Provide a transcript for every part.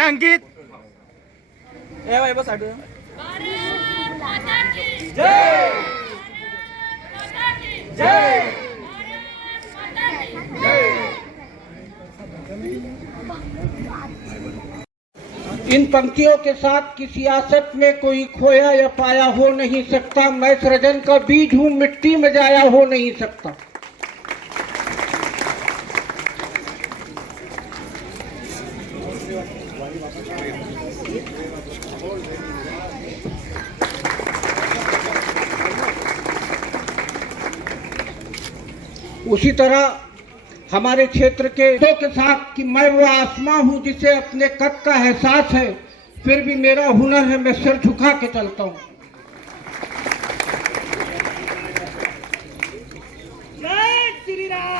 अंकित बस आठवण इन पंक्तियों के साथ की सियासत में कोई खोया या पाया हो नहीं सकता। मैं सृजन का बीज हूं, मिट्टी में जाया हो नहीं सकता। उसी तरह हमारे क्षेत्र के साथ कि मैं वो आसमां हूं जिसे अपने कद का एहसास है, फिर भी मेरा हुनर है, मैं सिर झुका के चलता हूं। जय श्री राम।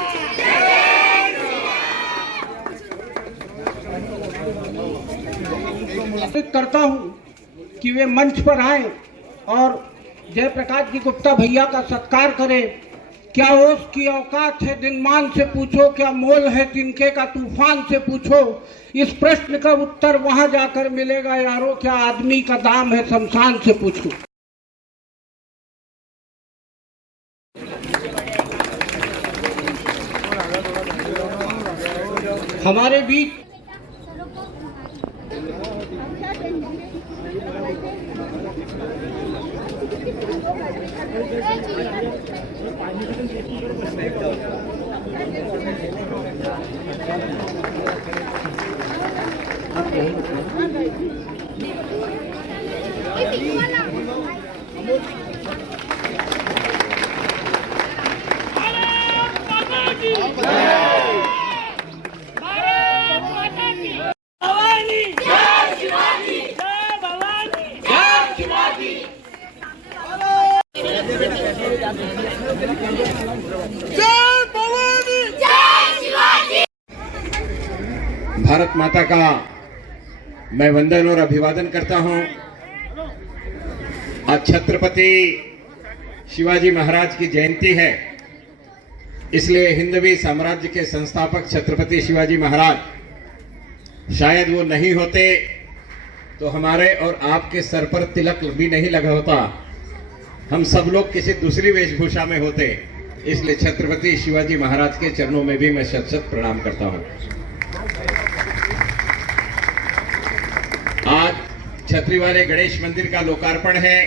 करता हूं कि वे मंच पर आए और जयप्रकाश जी गुप्ता भैया का सत्कार करें। क्या ओस की औकात है दिनमान से पूछो, क्या मोल है तिनके का तूफान से पूछो। इस प्रश्न का उत्तर वहां जाकर मिलेगा यारो, क्या आदमी का दाम है शमशान से पूछो। हमारे बीच भारत माता का मैं वंदन और अभिवादन करता हूं। आज छत्रपति शिवाजी महाराज की जयंती है, इसलिए हिंदवी साम्राज्य के संस्थापक छत्रपति शिवाजी महाराज शायद वो नहीं होते तो हमारे और आपके सर पर तिलक भी नहीं लगा होता, हम सब लोग किसी दूसरी वेशभूषा में होते। इसलिए छत्रपति शिवाजी महाराज के चरणों में भी मैं शत शत प्रणाम करता हूं। आज छतरी वाले गणेश मंदिर का लोकार्पण है,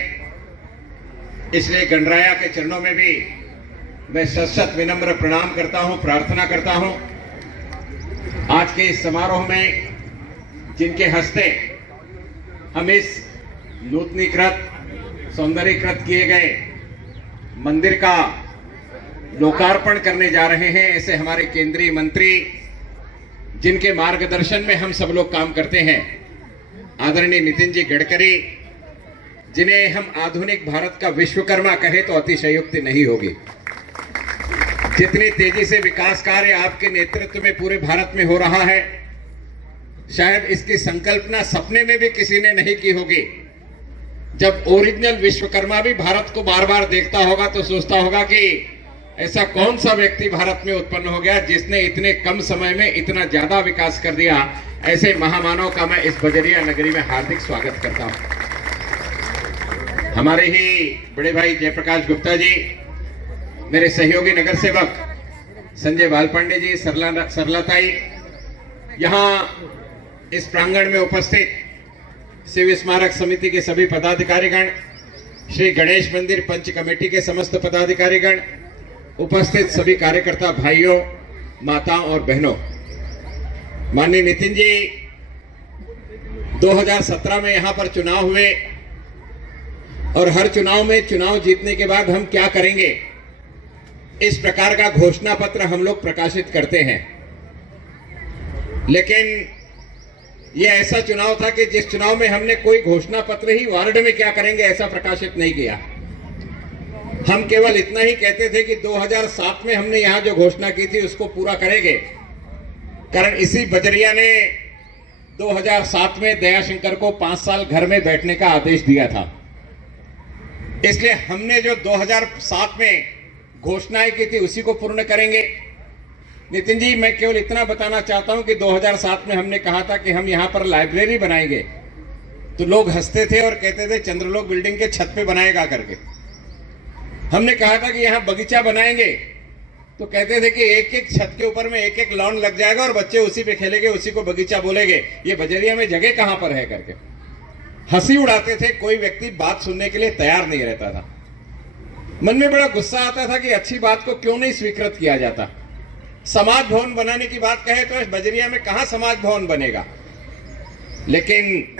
इसलिए गणराया के चरणों में भी मैं शत शत विनम्र प्रणाम करता हूं, प्रार्थना करता हूं। आज के इस समारोह में जिनके हस्ते हम इस नूतनीकृत सौंदर्यीकृत किए गए मंदिर का लोकार्पण करने जा रहे हैं, ऐसे हमारे केंद्रीय मंत्री जिनके मार्गदर्शन में हम सब लोग काम करते हैं, आदरणीय नितिन जी गडकरी, जिन्हें हम आधुनिक भारत का विश्वकर्मा कहे तो अतिशयोक्ति नहीं होगी। जितनी तेजी से विकास कार्य आपके नेतृत्व में पूरे भारत में हो रहा है, शायद इसकी संकल्पना सपने में भी किसी ने नहीं की होगी। जब ओरिजिनल विश्वकर्मा भी भारत को बार बार देखता होगा तो सोचता होगा कि ऐसा कौन सा व्यक्ति भारत में उत्पन्न हो गया जिसने इतने कम समय में इतना ज्यादा विकास कर दिया। ऐसे महामानव का मैं इस बजरिया नगरी में हार्दिक स्वागत करता हूं। हमारे ही बड़े भाई जयप्रकाश गुप्ता जी, मेरे सहयोगी नगर सेवक संजय बालपांडे जी, सरलाताई, यहाँ इस प्रांगण में उपस्थित शिव स्मारक समिति के सभी पदाधिकारीगण, श्री गणेश मंदिर पंच कमेटी के समस्त पदाधिकारीगण, उपस्थित सभी कार्यकर्ता भाइयों, माताओं और बहनों, माननीय नितिन जी 2017 में यहां पर चुनाव हुए और हर चुनाव में चुनाव जीतने के बाद हम क्या करेंगे, इस प्रकार का घोषणा पत्र हम लोग प्रकाशित करते हैं। लेकिन यह ऐसा चुनाव था कि जिस चुनाव में हमने कोई घोषणा पत्र ही वार्ड में क्या करेंगे ऐसा प्रकाशित नहीं किया। हम केवल इतना ही कहते थे कि 2007 में हमने यहां जो घोषणा की थी उसको पूरा करेंगे, कारण इसी बजरिया ने 2007 में दयाशंकर को 5 साल घर में बैठने का आदेश दिया था। इसलिए हमने जो 2007 में घोषणाएं की थी उसी को पूर्ण करेंगे। नितिन जी, मैं केवल इतना बताना चाहता हूं कि 2007 में हमने कहा था कि हम यहां पर लाइब्रेरी बनाएंगे, तो लोग हंसते थे और कहते थे चंद्रलोक बिल्डिंग के छत पे बनाएगा करके। हमने कहा था कि यहां बगीचा बनाएंगे, तो कहते थे कि एक एक छत के ऊपर में एक एक लॉन लग जाएगा और बच्चे उसी पे खेलेंगे, उसी को बगीचा बोलेंगे। ये बजरिया में जगह कहां पर है करके हंसी उड़ाते थे। कोई व्यक्ति बात सुनने के लिए तैयार नहीं रहता था। मन में बड़ा गुस्सा आता था कि अच्छी बात को क्यों नहीं स्वीकृत किया जाता। समाज भवन बनाने की बात कहे तो इस बजरिया में कहां समाज भवन बनेगा। लेकिन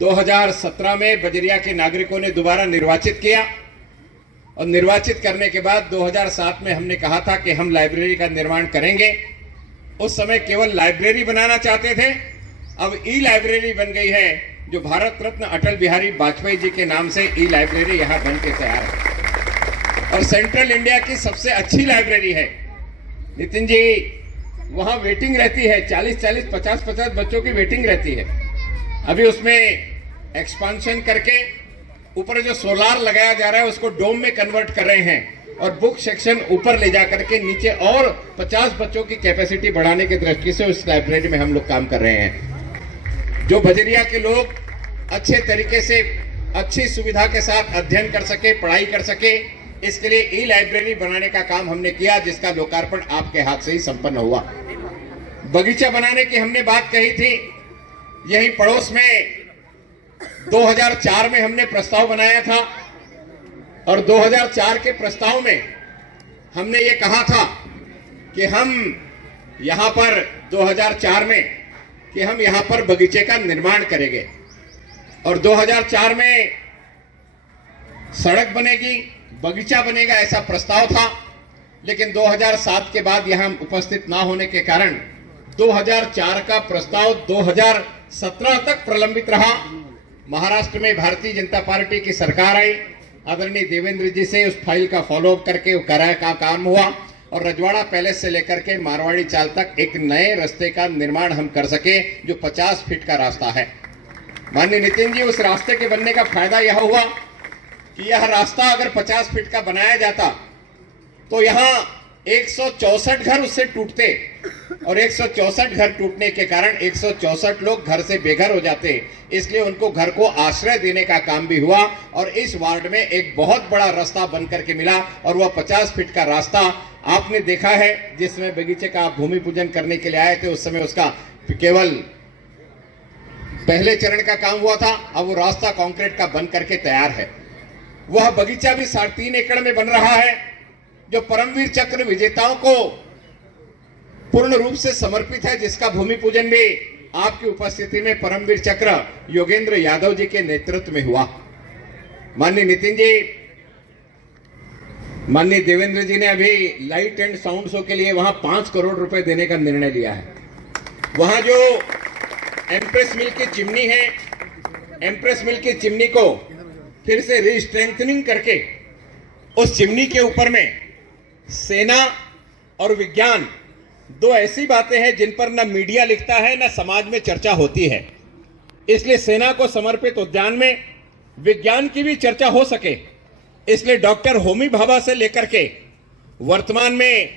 2017 में बजरिया के नागरिकों ने दोबारा निर्वाचित किया और निर्वाचित करने के बाद 2007 में हमने कहा था कि हम लाइब्रेरी का निर्माण करेंगे। उस समय केवल लाइब्रेरी बनाना चाहते थे, अब ई लाइब्रेरी बन गई है, जो भारत रत्न अटल बिहारी वाजपेयी जी के नाम से ई लाइब्रेरी यहां बन के तैयार है और सेंट्रल इंडिया की सबसे अच्छी लाइब्रेरी है। नितिन जी, वहां वेटिंग रहती है, 40-40, 50-50 बच्चों की वेटिंग रहती है। अभी उसमें एक्सपांशन करके ऊपर जो सोलार लगाया जा रहा है उसको डोम में कन्वर्ट कर रहे हैं और बुक सेक्शन ऊपर ले जा करके नीचे और 50 बच्चों की कैपेसिटी बढ़ाने की दृष्टि से उस लाइब्रेरी में हम लोग काम कर रहे हैं। जो बजरिया के लोग अच्छे तरीके से अच्छी सुविधा के साथ अध्ययन कर सके, पढ़ाई कर सके, इसके लिए ई लाइब्रेरी बनाने का काम हमने किया, जिसका लोकार्पण आपके हाथ से ही संपन्न हुआ। बगीचा बनाने की हमने बात कही थी, यही पड़ोस में 2004 में हमने प्रस्ताव बनाया था और 2004 के प्रस्ताव में हमने ये कहा था कि हम यहां पर 2004 में कि हम यहां पर बगीचे का निर्माण करेंगे और 2004 में सड़क बनेगी, बगीचा बनेगा, ऐसा प्रस्ताव था। लेकिन 2007 के बाद यहां उपस्थित ना होने के कारण 2004 का प्रस्ताव 2017 तक प्रलंबित रहा। महाराष्ट्र में भारतीय जनता पार्टी की सरकार आई, आदरणीय देवेंद्र जी से उस फाइल का फॉलोअप करके कराया का काम हुआ और रजवाड़ा पैलेस से लेकर के मारवाड़ी चाल तक एक नए रास्ते का निर्माण हम कर सके, जो 50 फीट का रास्ता है। माननीय नितिन जी, उस रास्ते के बनने का फायदा यह हुआ कि यह रास्ता अगर 50 फीट का बनाया जाता तो यहाँ 164 घर उससे टूटते और 164 घर टूटने के कारण 164 लोग घर से बेघर हो जाते। इसलिए उनको घर को आश्रय देने का काम भी हुआ और इस वार्ड में एक बहुत बड़ा रास्ता बनकर के मिला और वह 50 फीट का रास्ता आपने देखा है। जिसमें बगीचे का भूमि पूजन करने के लिए आए थे, उस समय उसका केवल पहले चरण का काम हुआ था, अब वो रास्ता कंक्रीट का बन करके तैयार है। वह बगीचा भी 3.5 एकड़ में बन रहा है, जो परमवीर चक्र विजेताओं को पूर्ण रूप से समर्पित है, जिसका भूमि पूजन भी आपकी उपस्थिति में परमवीर चक्र योगेंद्र यादव जी के नेतृत्व में हुआ। माननीय नितिन जी, माननीय देवेंद्र जी ने अभी लाइट एंड साउंड शो के लिए वहां 5 करोड़ रुपए देने का निर्णय लिया है। वहां जो एम्प्रेस मिल की चिमनी है, एम्प्रेस मिल की चिमनी को फिर से रीस्ट्रेंथनिंग करके उस चिमनी के ऊपर में सेना और विज्ञान, दो ऐसी बातें हैं जिन पर न मीडिया लिखता है न समाज में चर्चा होती है। इसलिए सेना को समर्पित उद्यान में विज्ञान की भी चर्चा हो सके, इसलिए डॉक्टर होमी भाभा से लेकर के वर्तमान में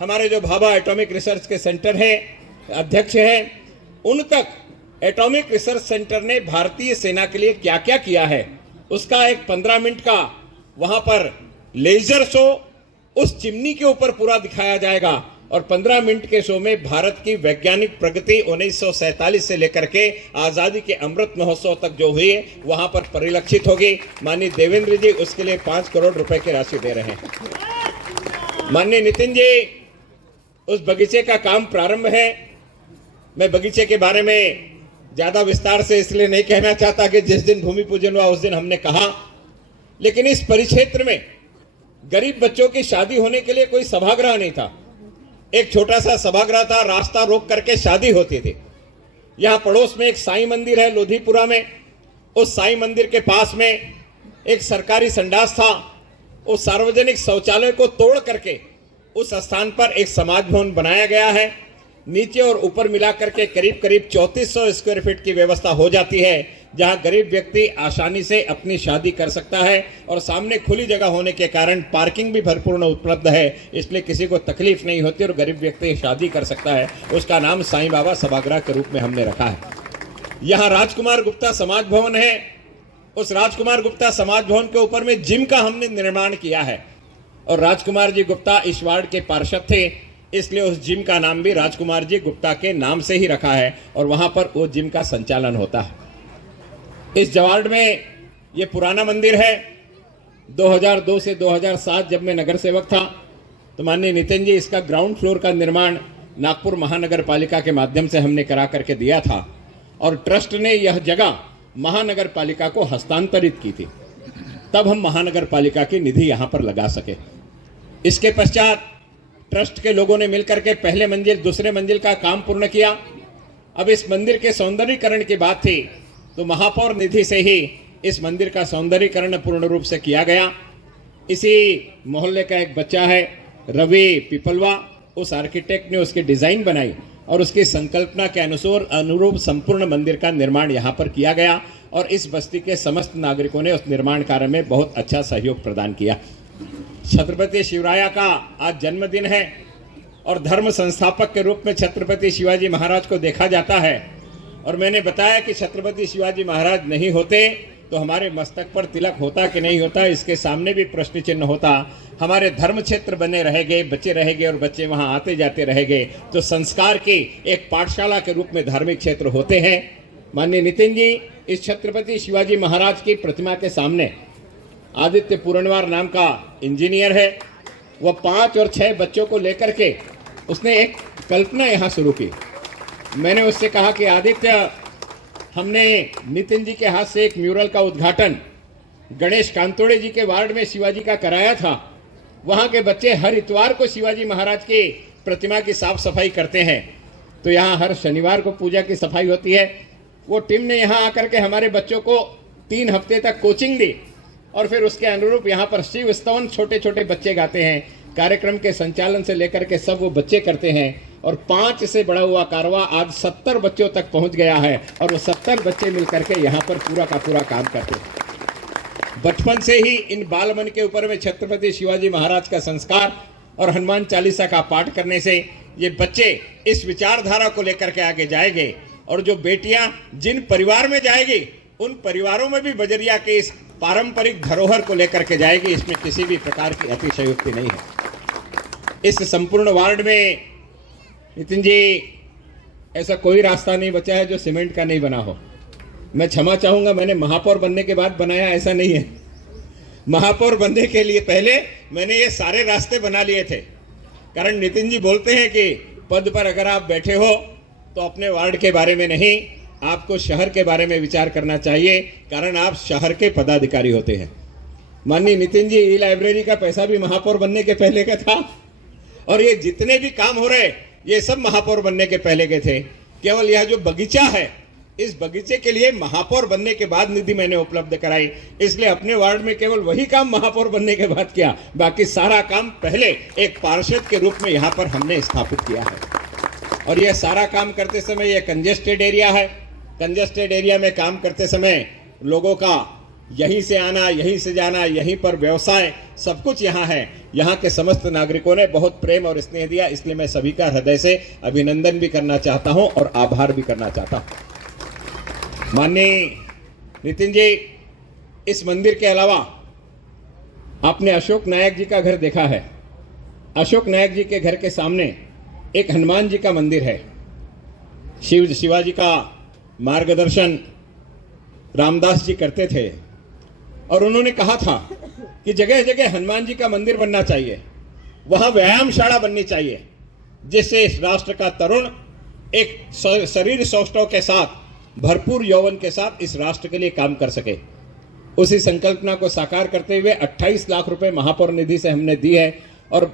हमारे जो भाभा एटॉमिक रिसर्च के सेंटर है अध्यक्ष हैं, उन तक एटॉमिक रिसर्च सेंटर ने भारतीय सेना के लिए क्या क्या किया है उसका एक 15 मिनट का वहां पर लेजर शो उस चिमनी के ऊपर पूरा दिखाया जाएगा और 15 मिनट के शो में भारत की वैज्ञानिक प्रगति 1947 से लेकर के आजादी के अमृत महोत्सव तक जो हुई वहां पर परिलक्षित होगी। माननीय देवेंद्र जी उसके लिए 5 करोड़ रुपए की राशि दे रहे हैं। माननीय नितिन जी, उस बगीचे का काम प्रारंभ है। मैं बगीचे के बारे में ज्यादा विस्तार से इसलिए नहीं कहना चाहता कि जिस दिन भूमि पूजन हुआ उस दिन हमने कहा, लेकिन इस परिक्षेत्र में गरीब बच्चों की शादी होने के लिए कोई सभागृह नहीं था। एक छोटा सा सभागृह था, रास्ता रोक करके शादी होती थी। यहां पड़ोस में एक साईं मंदिर है लोधीपुरा में, उस साईं मंदिर के पास में एक सरकारी संडास था। उस सार्वजनिक शौचालय को तोड़ करके उस स्थान पर एक समाज भवन बनाया गया है। नीचे और ऊपर मिलाकर के करीब करीब 3400 स्क्वायर फीट की व्यवस्था हो जाती है, जहां गरीब व्यक्ति आसानी से अपनी शादी कर सकता है और सामने खुली जगह होने के कारण पार्किंग भी भरपूर उपलब्ध है, इसलिए किसी को तकलीफ नहीं होती और गरीब व्यक्ति शादी कर सकता है। उसका नाम साईं बाबा सभागृह के रूप में हमने रखा है। यहाँ राजकुमार गुप्ता समाज भवन है, उस राजकुमार गुप्ता समाज भवन के ऊपर में जिम का हमने निर्माण किया है और राजकुमार जी गुप्ता इस वार्ड के पार्षद थे, इसलिए उस जिम का नाम भी राजकुमार जी गुप्ता के नाम से ही रखा है और वहां पर वो जिम का संचालन होता है। इस वार्ड में ये पुराना मंदिर है। 2002 से 2007 जब मैं नगर सेवक था तो माननीय नितिन जी इसका ग्राउंड फ्लोर का निर्माण नागपुर महानगर पालिका के माध्यम से हमने करा करके दिया था और ट्रस्ट ने यह जगह महानगर पालिका को हस्तांतरित की थी, तब हम महानगर पालिका की निधि यहाँ पर लगा सके। इसके पश्चात ट्रस्ट के लोगों ने मिलकर के पहले मंजिल दूसरे मंजिल का काम पूर्ण किया। अब इस मंदिर के सौंदर्यीकरण की बात थी तो महापौर निधि से ही इस मंदिर का सौंदर्यीकरण पूर्ण रूप से किया गया। इसी मोहल्ले का एक बच्चा है रवि पिपलवा, उस आर्किटेक्ट ने उसकी डिजाइन बनाई और उसकी संकल्पना के अनुरूप संपूर्ण मंदिर का निर्माण यहाँ पर किया गया और इस बस्ती के समस्त नागरिकों ने उस निर्माण कार्य में बहुत अच्छा सहयोग प्रदान किया। छत्रपति शिवराया का आज जन्मदिन है और धर्म संस्थापक के रूप में छत्रपति शिवाजी महाराज को देखा जाता है और मैंने बताया कि छत्रपति शिवाजी महाराज नहीं होते तो हमारे मस्तक पर तिलक होता कि नहीं होता, इसके सामने भी प्रश्न चिन्ह होता। हमारे धर्म क्षेत्र बने रहेंगे, बच्चे रहेंगे और बच्चे वहां आते जाते रहेंगे तो संस्कार की एक पाठशाला के रूप में धार्मिक क्षेत्र होते हैं। माननीय नितिन जी, इस छत्रपति शिवाजी महाराज की प्रतिमा के सामने आदित्य पूर्णवार नाम का इंजीनियर है, वह 5 और 6 बच्चों को लेकर के उसने एक कल्पना यहाँ शुरू की। मैंने उससे कहा कि आदित्य, हमने नितिन जी के हाथ से एक म्यूरल का उद्घाटन गणेश कांतोड़े जी के वार्ड में शिवाजी का कराया था। वहाँ के बच्चे हर इतवार को शिवाजी महाराज की प्रतिमा की साफ सफाई करते हैं, तो यहाँ हर शनिवार को पूजा की सफाई होती है। वो टीम ने यहाँ आकर के हमारे बच्चों को 3 हफ्ते तक कोचिंग दी और फिर उसके अनुरूप यहाँ पर शिव स्तवन छोटे छोटे बच्चे गाते हैं। कार्यक्रम के संचालन से लेकर के सब वो बच्चे करते हैं और 5 से बड़ा हुआ कारवा आज 70 बच्चों तक पहुंच गया है और वो 70 बच्चे मिलकर के यहाँ पर पूरा का पूरा काम करते हैं। बचपन से ही इन बाल मन के ऊपर में छत्रपति शिवाजी महाराज का संस्कार और हनुमान चालीसा का पाठ करने से ये बच्चे इस विचारधारा को लेकर के आगे जाएंगे और जो बेटियां जिन परिवार में जाएगी उन परिवारों में भी बजरिया के इस पारंपरिक धरोहर को लेकर के जाएगी। इसमें किसी भी प्रकार की अतिशयोक्ति नहीं है। इस संपूर्ण वार्ड में नितिन जी ऐसा कोई रास्ता नहीं बचा है जो सीमेंट का नहीं बना हो। मैं क्षमा चाहूंगा, मैंने महापौर बनने के बाद बनाया ऐसा नहीं है। महापौर बनने के लिए पहले मैंने ये सारे रास्ते बना लिए थे, कारण नितिन जी बोलते हैं कि पद पर अगर आप बैठे हो तो अपने वार्ड के बारे में नहीं, आपको शहर के बारे में विचार करना चाहिए, कारण आप शहर के पदाधिकारी होते हैं। माननीय नितिन जी, ई लाइब्रेरी का पैसा भी महापौर बनने के पहले का था और ये जितने भी काम हो रहे ये सब महापौर बनने के पहले के थे। केवल यह जो बगीचा है, इस बगीचे के लिए महापौर बनने के बाद निधि मैंने उपलब्ध कराई, इसलिए अपने वार्ड में केवल वही काम महापौर बनने के बाद किया, बाकी सारा काम पहले एक पार्षद के रूप में यहाँ पर हमने स्थापित किया है। और यह सारा काम करते समय यह कंजेस्टेड एरिया है। कंजेस्टेड एरिया में काम करते समय लोगों का यहीं से आना, यहीं से जाना, यहीं पर व्यवसाय, सब कुछ यहाँ है। यहाँ के समस्त नागरिकों ने बहुत प्रेम और स्नेह दिया, इसलिए मैं सभी का हृदय से अभिनंदन भी करना चाहता हूँ और आभार भी करना चाहता हूँ। माननीय नितिन जी, इस मंदिर के अलावा आपने अशोक नायक जी का घर देखा है। अशोक नायक जी के घर के सामने एक हनुमान जी का मंदिर है। शिवाजी का मार्गदर्शन रामदास जी करते थे और उन्होंने कहा था कि जगह जगह हनुमान जी का मंदिर बनना चाहिए, वहां व्यायामशाला बननी चाहिए, जिससे इस राष्ट्र का तरुण एक शरीर सौष्ठव के साथ, भरपूर यौवन के साथ इस राष्ट्र के लिए काम कर सके। उसी संकल्पना को साकार करते हुए 28 लाख रुपए महापौर निधि से हमने दी है और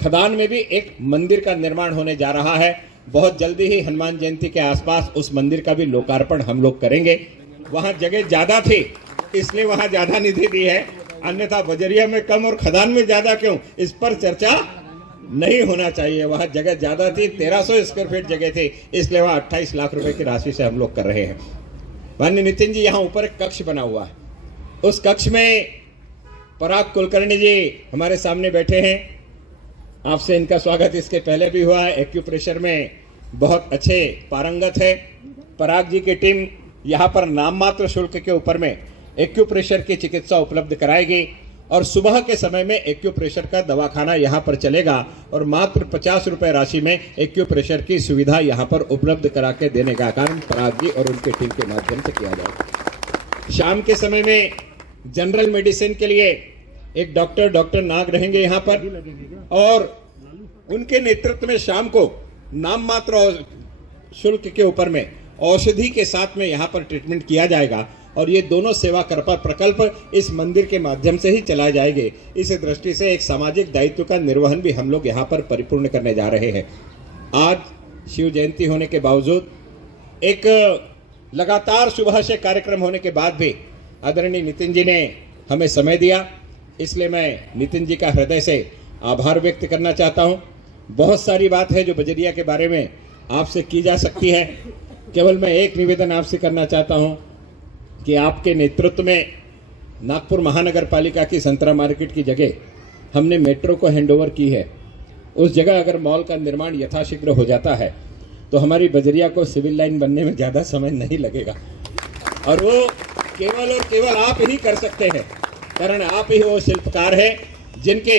खदान में भी एक मंदिर का निर्माण होने जा रहा है। बहुत जल्दी ही हनुमान जयंती के आसपास उस मंदिर का भी लोकार्पण हम लोग करेंगे। वहां जगह ज्यादा थी इसलिए वहां ज्यादा निधि दी है, अन्यथा बजरिया में कम और खदान में ज्यादा क्यों, इस पर चर्चा नहीं होना चाहिए। वहां जगह ज्यादा थी, 1300 स्क्वायर फीट जगह थी, इसलिए वहां 28 लाख रुपए की राशि से हम लोग कर रहे हैं। माननीय नितिन जी, यहाँ ऊपर एक कक्ष बना हुआ है, उस कक्ष में पराग कुलकर्णी जी हमारे सामने बैठे हैं। आपसे इनका स्वागत इसके पहले भी हुआ है। एक्यूप्रेशर में बहुत अच्छे पारंगत है। पराग जी की टीम यहाँ पर नाम मात्र शुल्क के ऊपर में एक्यूप्रेशर की चिकित्सा उपलब्ध कराएगी और सुबह के समय में एक्यूप्रेशर का दवाखाना यहाँ पर चलेगा और मात्र 50 रुपए राशि में एक्यूप्रेशर की सुविधा यहाँ पर उपलब्ध करा के देने का काम पराग जी और उनकी टीम के माध्यम से किया जाएगा। शाम के समय में जनरल मेडिसिन के लिए एक डॉक्टर नाग रहेंगे यहाँ पर और उनके नेतृत्व में शाम को नाम मात्र शुल्क के ऊपर में औषधि के साथ में यहाँ पर ट्रीटमेंट किया जाएगा और ये दोनों सेवा प्रकल्प इस मंदिर के माध्यम से ही चलाए जाएंगे। इस दृष्टि से एक सामाजिक दायित्व का निर्वहन भी हम लोग यहाँ पर परिपूर्ण करने जा रहे हैं। आज शिव जयंती होने के बावजूद एक लगातार सुबह से कार्यक्रम होने के बाद भी आदरणीय नितिन जी ने हमें समय दिया, इसलिए मैं नितिन जी का हृदय से आभार व्यक्त करना चाहता हूँ। बहुत सारी बात है जो बजरिया के बारे में आपसे की जा सकती है, केवल मैं एक निवेदन आपसे करना चाहता हूँ कि आपके नेतृत्व में नागपुर महानगर पालिका की संतरा मार्केट की जगह हमने मेट्रो को हैंडओवर की है। उस जगह अगर मॉल का निर्माण यथाशीघ्र हो जाता है तो हमारी बजरिया को सिविल लाइन बनने में ज़्यादा समय नहीं लगेगा और वो केवल और केवल आप ही कर सकते हैं, कारण आप ही वो शिल्पकार हैं जिनके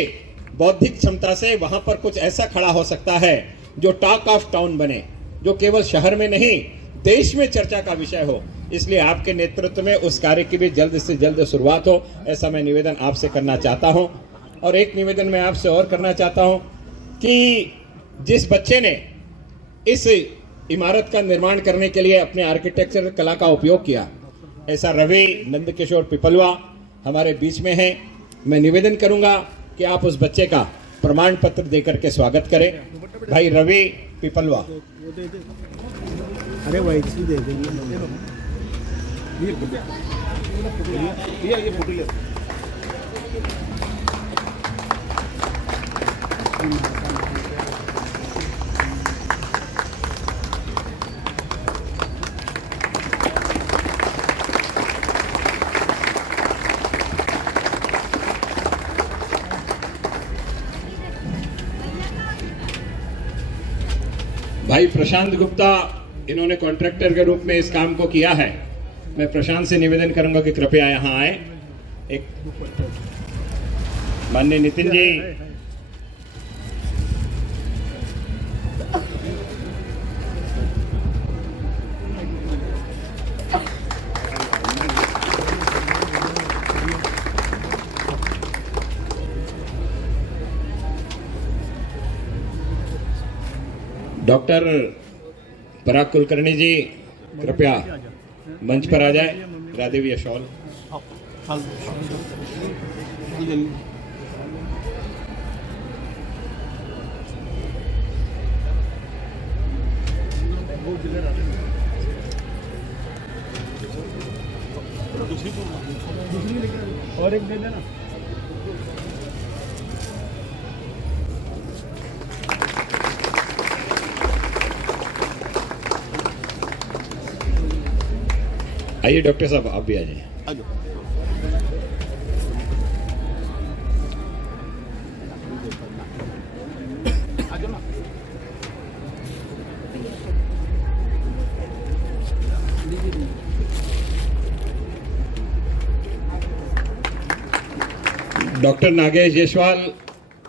बौद्धिक क्षमता से वहाँ पर कुछ ऐसा खड़ा हो सकता है जो टॉक ऑफ टाउन बने, जो केवल शहर में नहीं देश में चर्चा का विषय हो। इसलिए आपके नेतृत्व में उस कार्य की भी जल्द से जल्द शुरुआत हो, ऐसा मैं निवेदन आपसे करना चाहता हूं। और एक निवेदन मैं आपसे और करना चाहता हूं कि जिस बच्चे ने इस इमारत का निर्माण करने के लिए अपने आर्किटेक्चर कला का उपयोग किया, ऐसा रवि नंदकिशोर पिपलवा हमारे बीच में है। मैं निवेदन करूंगा कि आप उस बच्चे का प्रमाण पत्र देकर के स्वागत करें। भाई रवि पिपलवा। अरे भाई दे देंगे। ये फोटो ले। भाई प्रशांत गुप्ता इन्होंने कॉन्ट्रैक्टर के रूप में इस काम को किया है। मैं प्रशांत से निवेदन करूंगा कि कृपया यहाँ आए। एक माननीय नितिन जी, डॉक्टर पराग कुलकर्णी जी कृपया मंच पर आ जाए। राधेवी शॉल। और एक दे देना। आइए डॉक्टर साहब, आप भी आ जाइए। डॉक्टर नागेश जयसवाल,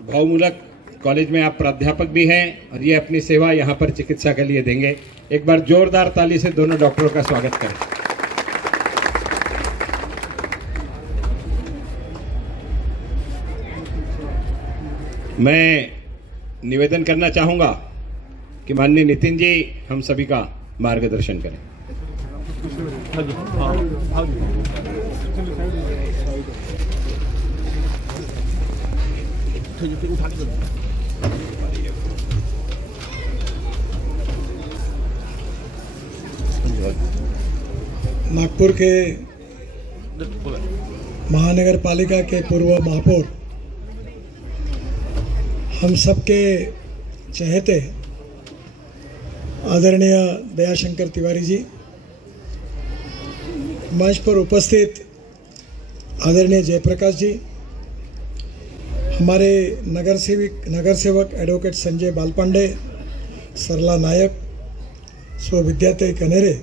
भावमूलक कॉलेज में आप प्राध्यापक भी हैं और ये अपनी सेवा यहाँ पर चिकित्सा के लिए देंगे। एक बार जोरदार ताली से दोनों डॉक्टरों का स्वागत करें। मैं निवेदन करना चाहूंगा कि माननीय नितिन जी हम सभी का मार्गदर्शन करें। नागपुर के महानगर पालिका के पूर्व महापौर, हम सबके चहेते आदरणीय दयाशंकर तिवारी जी, मंच पर उपस्थित आदरणीय जयप्रकाश जी, हमारे नगर सेवक एडवोकेट संजय बालपांडे, सरला नायक, सो विद्यार्थी कनेरे,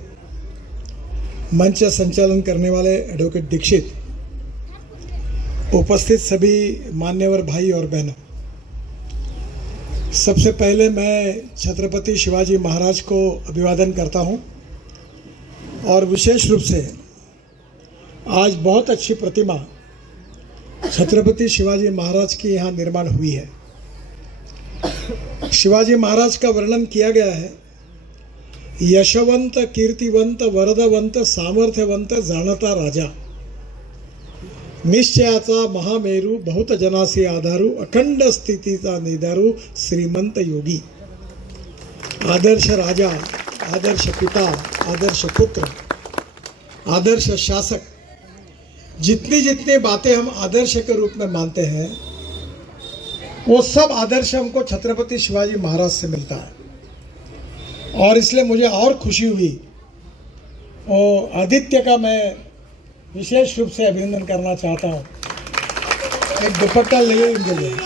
मंच का संचालन करने वाले एडवोकेट दीक्षित, उपस्थित सभी मान्यवर भाई और बहनों, सबसे पहले मैं छत्रपति शिवाजी महाराज को अभिवादन करता हूं और विशेष रूप से आज बहुत अच्छी प्रतिमा छत्रपति शिवाजी महाराज की यहाँ निर्माण हुई है। शिवाजी महाराज का वर्णन किया गया है, यशवंत, कीर्तिवंत, वरदवंत, सामर्थ्यवंत, जाणता राजा, निश्चयाचा महामेरू, बहुत जनासी आधारू, अखंड स्थितीचा निधारू, श्रीमंत योगी, आदर्श राजा, आदर्श पिता, आदर्श पुत्र, आदर्श शासक, जितनी जितनी बातें हम आदर्श के रूप में मानते हैं वो सब आदर्श हमको छत्रपति शिवाजी महाराज से मिलता है। और इसलिए मुझे और खुशी हुई और आदित्य का मैं विशेष रूप से अभिनंदन करना चाहता हूँ। एक दुपट्टा ले इनके लिए।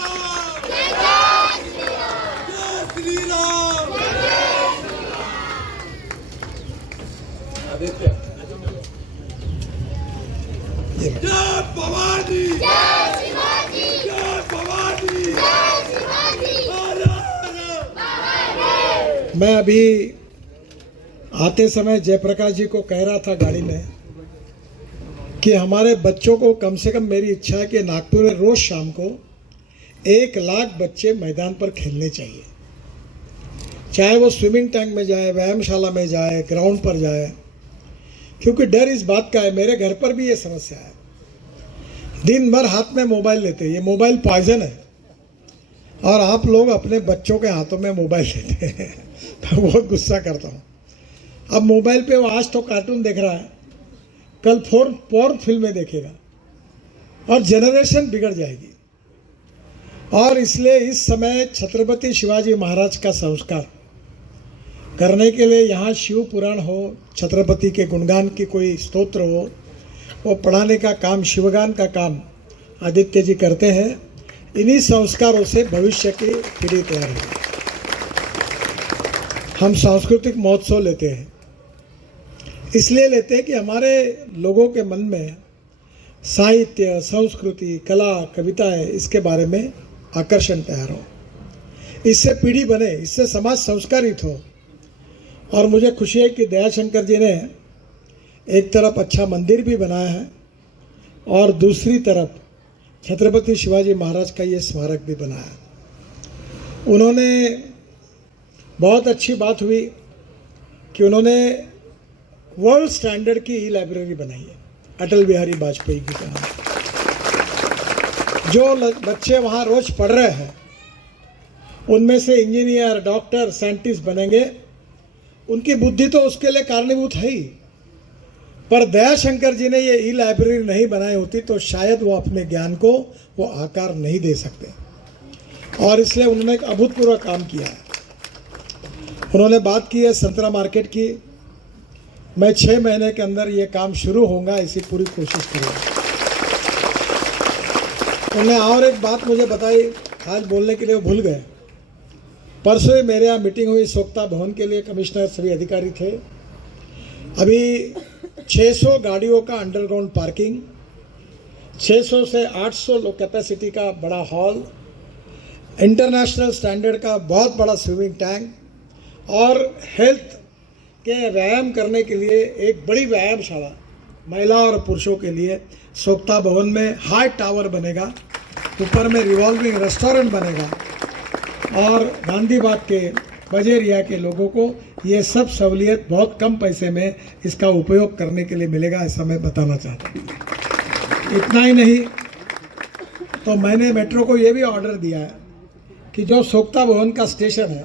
मैं अभी आते समय जयप्रकाश जी को कह रहा था गाड़ी में कि हमारे बच्चों को कम से कम, मेरी इच्छा है कि नागपुर में रोज शाम को 1 लाख बच्चे मैदान पर खेलने चाहिए, चाहे वो स्विमिंग टैंक में जाए, व्यायामशाला में जाए, ग्राउंड पर जाए, क्योंकि डर इस बात का है, मेरे घर पर भी ये समस्या है, दिन भर हाथ में मोबाइल लेते हैं, ये मोबाइल पॉइजन है और आप लोग अपने बच्चों के हाथों में मोबाइल लेते हैं। मैं बहुत गुस्सा करता हूँ। अब मोबाइल पे वो आज तो कार्टून देख रहा है, कल पोर्न फिल्में देखेगा और जनरेशन बिगड़ जाएगी। और इसलिए इस समय छत्रपति शिवाजी महाराज का संस्कार करने के लिए यहाँ शिव पुराण हो, छत्रपति के गुणगान की कोई स्तोत्र हो, वो पढ़ाने का काम, शिवगान का काम आदित्य जी करते हैं। इन्हीं संस्कारों से भविष्य की पीढ़ी तैयार होगी। हम सांस्कृतिक महोत्सव लेते हैं, इसलिए लेते हैं कि हमारे लोगों के मन में साहित्य, संस्कृति, कला, कविताएं, इसके बारे में आकर्षण तैयार हो, इससे पीढ़ी बने, इससे समाज संस्कारित हो। और मुझे खुशी है कि दयाशंकर जी ने एक तरफ अच्छा मंदिर भी बनाया है और दूसरी तरफ छत्रपति शिवाजी महाराज का ये स्मारक भी बनाया। उन्होंने बहुत अच्छी बात हुई कि उन्होंने वर्ल्ड स्टैंडर्ड की ई लाइब्रेरी बनाई है, अटल बिहारी वाजपेयी की तरह। जो बच्चे वहाँ रोज पढ़ रहे हैं उनमें से इंजीनियर, डॉक्टर, साइंटिस्ट बनेंगे, उनकी बुद्धि तो उसके लिए कारणीभूत है ही, पर दयाशंकर जी ने ये ई लाइब्रेरी नहीं बनाई होती तो शायद वो अपने ज्ञान को वो आकार नहीं दे सकते। और इसलिए उन्होंने एक अभूतपूर्व काम किया है। उन्होंने बात की है संतरा मार्केट की। मैं 6 महीने के अंदर ये काम शुरू होगा, इसी पूरी कोशिश करूँगा। उन्होंने और एक बात मुझे बताई, आज बोलने के लिए वो भूल गए। परसों मेरे यहाँ मीटिंग हुई सोक्ता भवन के लिए, कमिश्नर सभी अधिकारी थे। अभी 600 गाड़ियों का अंडरग्राउंड पार्किंग, 600 से 800 लोग कैपेसिटी का बड़ा हॉल, इंटरनेशनल स्टैंडर्ड का बहुत बड़ा स्विमिंग टैंक और हेल्थ के व्यायाम करने के लिए एक बड़ी व्यायामशाला महिला और पुरुषों के लिए सोक्ता भवन में हाई टावर बनेगा, ऊपर में रिवॉल्विंग रेस्टोरेंट बनेगा और गांधी बाग के बजेरिया के लोगों को ये सब सहूलियत बहुत कम पैसे में इसका उपयोग करने के लिए मिलेगा, ऐसा मैं बताना चाहता हूँ। इतना ही नहीं तो मैंने मेट्रो को ये भी ऑर्डर दिया है कि जो सोक्ता भवन का स्टेशन है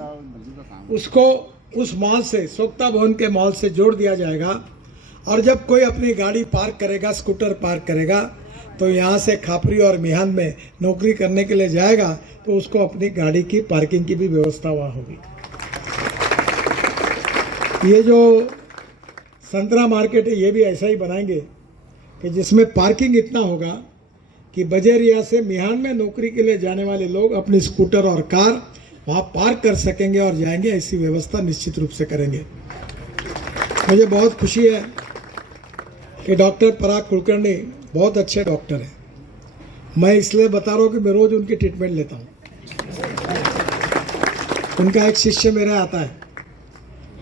उसको उस मॉल से, सोक्ता भवन के मॉल से जोड़ दिया जाएगा और जब कोई अपनी गाड़ी पार्क करेगा, स्कूटर पार्क करेगा, तो यहाँ से खापरी और मिहान में नौकरी करने के लिए जाएगा तो उसको अपनी गाड़ी की पार्किंग की भी व्यवस्था वहाँ होगी। ये जो संतरा मार्केट ये भी ऐसा ही बनाएंगे कि जिसमें पार्किंग इतना होगा कि बजेरिया से मिहान में नौकरी के लिए जाने वाले लोग अपनी स्कूटर और कार वहाँ पार्क कर सकेंगे और जाएंगे। ऐसी व्यवस्था निश्चित रूप से करेंगे। मुझे बहुत खुशी है कि डॉक्टर पराग कुलकर्णी बहुत अच्छे डॉक्टर हैं। मैं इसलिए बता रहा हूँ कि मैं रोज़ उनकी ट्रीटमेंट लेता हूँ। उनका एक शिष्य मेरा आता है,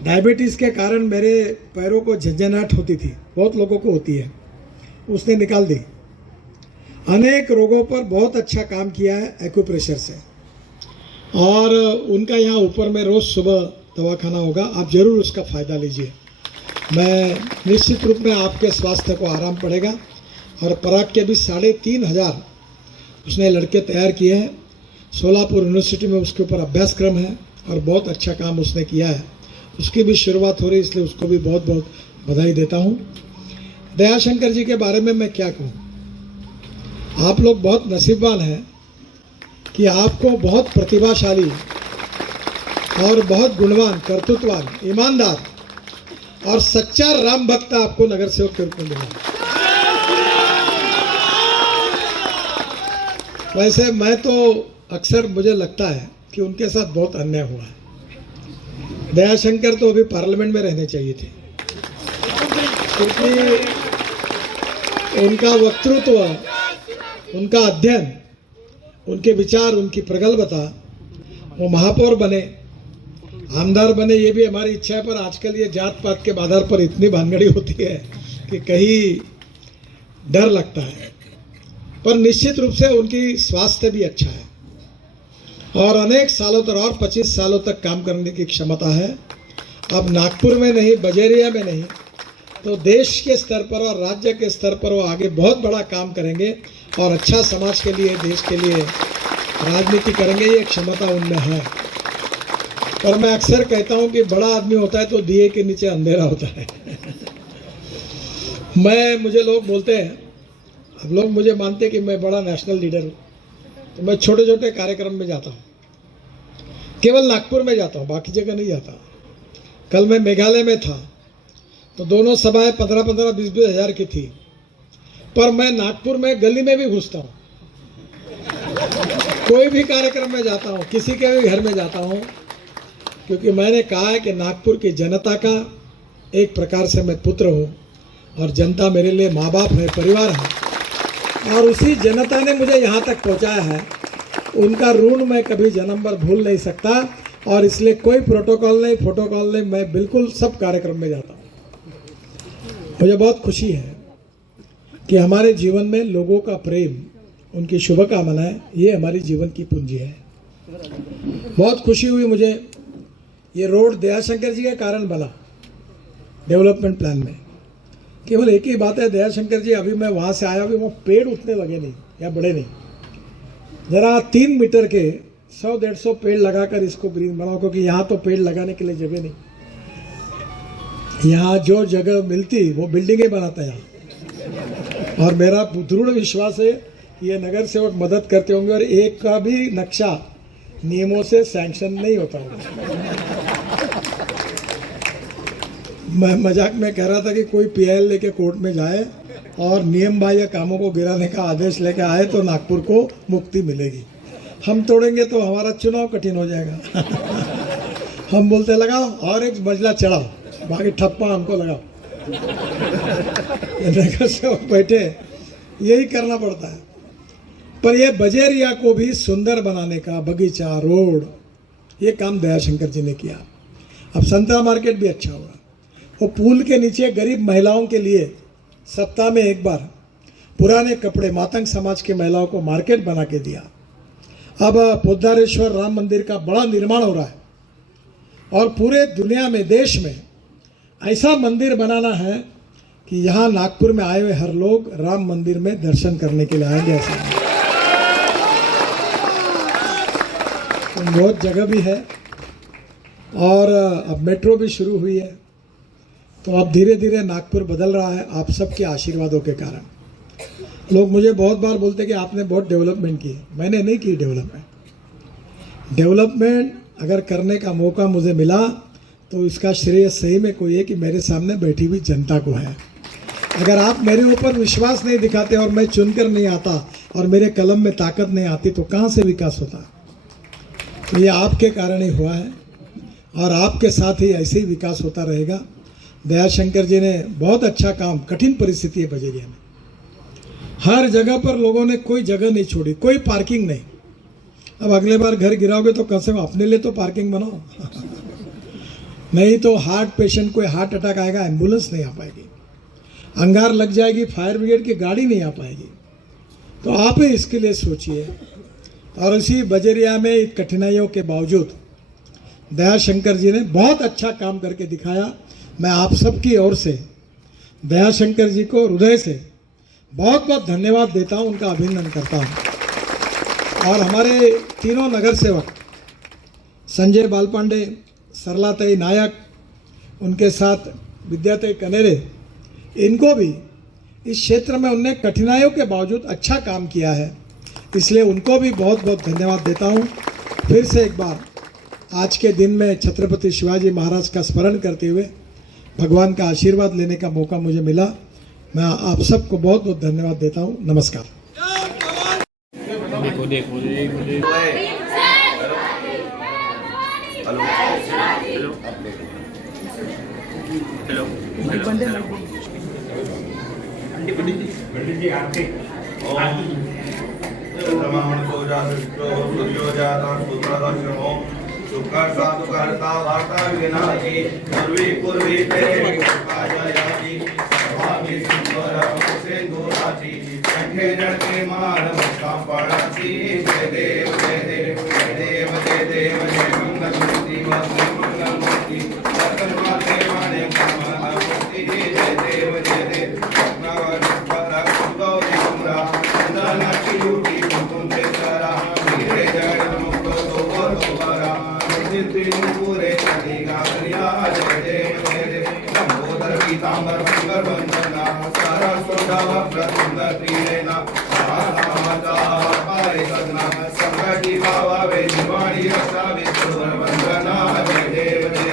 डायबिटीज़ के कारण मेरे पैरों को झंझनाहट होती थी, बहुत लोगों को होती है, उसने निकाल दी। अनेक रोगों पर बहुत अच्छा काम किया है एक्यूप्रेशर से। और उनका यहाँ ऊपर में रोज़ सुबह दवाखाना होगा, आप ज़रूर उसका फ़ायदा लीजिए। मैं निश्चित रूप में आपके स्वास्थ्य को आराम पड़ेगा। और पराग के भी 3,500 उसने लड़के तैयार किए हैं। सोलापुर यूनिवर्सिटी में उसके ऊपर अभ्यासक्रम है और बहुत अच्छा काम उसने किया है। उसकी भी शुरुआत हो रही, इसलिए उसको भी बहुत बहुत बधाई देता हूँ। दयाशंकर जी के बारे में मैं क्या कहूँ, आप लोग बहुत नसीबवान हैं कि आपको बहुत प्रतिभाशाली और बहुत गुणवान, कर्तृत्ववान, ईमानदार और सच्चा राम भक्त आपको नगर सेवक के रूप में मिला। वैसे मैं तो अक्सर मुझे लगता है कि उनके साथ बहुत अन्याय हुआ है। दयाशंकर तो अभी पार्लियामेंट में रहने चाहिए थे, क्योंकि उनका वक्तृत्व, उनका अध्ययन, उनके विचार, उनकी प्रगल्भता, वो महापौर बने, आमदार बने, ये भी हमारी इच्छा है। पर आजकल ये जात पात के आधार पर इतनी भानगड़ी होती है कि कहीं डर लगता है। पर निश्चित रूप से उनकी स्वास्थ्य भी अच्छा है और अनेक सालों तक और 25 सालों तक काम करने की क्षमता है। अब नागपुर में नहीं, बजेरिया में नहीं, तो देश के स्तर पर और राज्य के स्तर पर वो आगे बहुत बड़ा काम करेंगे और अच्छा समाज के लिए, देश के लिए राजनीति करेंगे। ये क्षमता उनमें है। पर मैं अक्सर कहता हूँ कि बड़ा आदमी होता है तो दिए के नीचे अंधेरा होता है। मुझे लोग बोलते हैं, अब लोग मुझे मानते हैं कि मैं बड़ा नेशनल लीडर हूँ, तो मैं छोटे छोटे कार्यक्रम में जाता हूँ। केवल नागपुर में जाता हूँ, बाकी जगह नहीं जाता। कल मैं मेघालय में था तो दोनों सभाएं 15-15, 20-20 हज़ार की थी। पर मैं नागपुर में गली में भी घुसता हूँ, कोई भी कार्यक्रम में जाता हूँ, किसी के भी घर में जाता हूँ, क्योंकि मैंने कहा है कि नागपुर की जनता का एक प्रकार से मैं पुत्र हूँ और जनता मेरे लिए माँ बाप है, परिवार है। और उसी जनता ने मुझे यहाँ तक पहुँचाया है, उनका ऋण मैं कभी जन्म भर भूल नहीं सकता। और इसलिए कोई प्रोटोकॉल नहीं, फोटोकॉल नहीं, मैं बिल्कुल सब कार्यक्रम में जाता हूँ। मुझे बहुत खुशी है कि हमारे जीवन में लोगों का प्रेम, उनकी शुभकामनाएं, ये हमारी जीवन की पूंजी है। बहुत खुशी हुई मुझे, ये रोड दयाशंकर जी के कारण बना डेवलपमेंट प्लान में। केवल एक ही बात है, दयाशंकर जी, अभी मैं वहाँ से आया, अभी वो पेड़ उतने लगे नहीं या बड़े नहीं। ज़रा 3 मीटर के 100-150 पेड़ लगाकर इसको ग्रीन बनाओ, क्योंकि यहाँ तो पेड़ लगाने के लिए जगह नहीं। यहाँ जो जगह मिलती वो बिल्डिंगें बनाते हैं। और मेरा दृढ़ विश्वास है ये नगर सेवक मदद करते होंगे और एक का भी नक्शा नियमों से सैंक्शन नहीं होता होगा। मैं मजाक में कह रहा था कि कोई पीएल लेके कोर्ट में जाए और नियम बाह्य कामों को गिराने का आदेश लेके आए तो नागपुर को मुक्ति मिलेगी। हम तोड़ेंगे तो हमारा चुनाव कठिन हो जाएगा। हम बोलते लगाओ और एक मंजिला चढ़ाओ, बाकी ठप्पा हमको लगाओ। नगर सेवक बैठे, यही करना पड़ता है। पर ये बजेरिया को भी सुंदर बनाने का, बगीचा, रोड, ये काम दयाशंकर जी ने किया। अब संतरा मार्केट भी अच्छा होगा। वो पुल के नीचे गरीब महिलाओं के लिए सप्ताह में एक बार पुराने कपड़े, मातंग समाज की महिलाओं को मार्केट बना के दिया। अब पोद्दारेश्वर राम मंदिर का बड़ा निर्माण हो रहा है और पूरे दुनिया में, देश में ऐसा मंदिर बनाना है कि यहाँ नागपुर में आए हुए हर लोग राम मंदिर में दर्शन करने के लिए आएंगे। ऐसा बहुत जगह भी है और अब मेट्रो भी शुरू हुई है। तो अब धीरे धीरे नागपुर बदल रहा है, आप सबके आशीर्वादों के कारण। लोग मुझे बहुत बार बोलते कि आपने बहुत डेवलपमेंट की। मैंने नहीं की डेवलपमेंट। डेवलपमेंट अगर करने का मौका मुझे मिला तो इसका श्रेय सही में कोई है कि मेरे सामने बैठी हुई जनता को है। अगर आप मेरे ऊपर विश्वास नहीं दिखाते और मैं चुनकर नहीं आता और मेरे कलम में ताकत नहीं आती तो कहाँ से विकास होता। तो ये आपके कारण ही हुआ है और आपके साथ ही ऐसे ही विकास होता रहेगा। दयाशंकर जी ने बहुत अच्छा काम, कठिन परिस्थिति है बजेरिया में, हर जगह पर लोगों ने कोई जगह नहीं छोड़ी, कोई पार्किंग नहीं। अब अगले बार घर गिराओगे तो कम से कम अपने लिए तो पार्किंग बनाओ नहीं तो हार्ट पेशेंट, कोई हार्ट अटैक आएगा, एम्बुलेंस नहीं आ पाएगी, अंगार लग जाएगी, फायर ब्रिगेड की गाड़ी नहीं आ पाएगी। तो आप ही इसके लिए सोचिए। और इसी बजरिया में कठिनाइयों के बावजूद दयाशंकर जी ने बहुत अच्छा काम करके दिखाया। मैं आप सबकी ओर से दयाशंकर जी को हृदय से बहुत बहुत धन्यवाद देता हूं, उनका अभिनंदन करता हूं। और हमारे तीनों नगर सेवक संजय बालपांडे, सरलाताई नायक, उनके साथ विद्याताई कनेरे, इनको भी इस क्षेत्र में उनने कठिनाइयों के बावजूद अच्छा काम किया है, इसलिए उनको भी बहुत बहुत धन्यवाद देता हूं। फिर से एक बार आज के दिन में छत्रपति शिवाजी महाराज का स्मरण करते हुए भगवान का आशीर्वाद लेने का मौका मुझे मिला। मैं आप सबको बहुत बहुत धन्यवाद देता हूं। नमस्कार। सुखर्ता वार्ता विनाशी पूर्वी पूर्वी तेरे जयाची स्वामी सुंदर सिंधुराची कंठे जड़के मानव कांपड़ाची जय देव जय देव जय देव जय देव जय मंगल मूर्ति मंगल मूर्ति दर्शन माते माने मूर्ति जय देव नवर पर गौरी कुमरा दाना की रूटी तुम ते सारा मेरे जड़ मुक्त तो बरा पूरे चलेगा जय देव लंबोदर पीतांबर मंगल वंदना सारा स्वभाव प्रसन्न त्रिनेना पारे सदना संकटी भावा वे निवाणी रक्षा विष्णु वंदना जय देव जय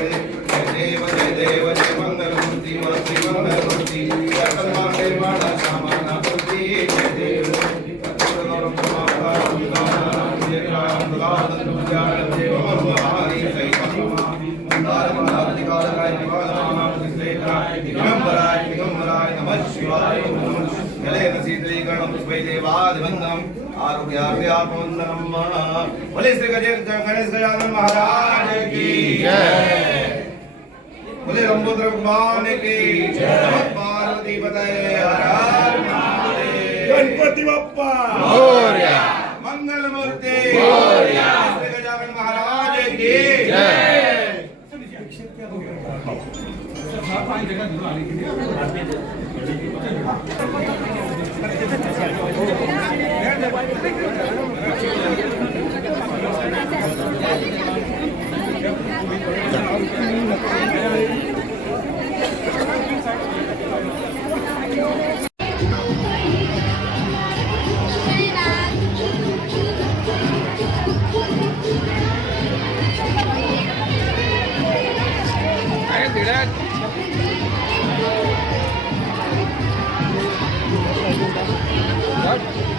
देव जय देव जय मंगल मूर्ति मंगल मूर्ति माते माता सामाना मूर्ति जय देव बोले श्री गणेश गजानन महाराज की जय, बोले लंबोदर भगवान की जय, पार्वती बताए हर हर महादेव, गणपति बप्पा मोरया, मंगल मूर्ति मोरया, श्री गजानन महाराज की जय।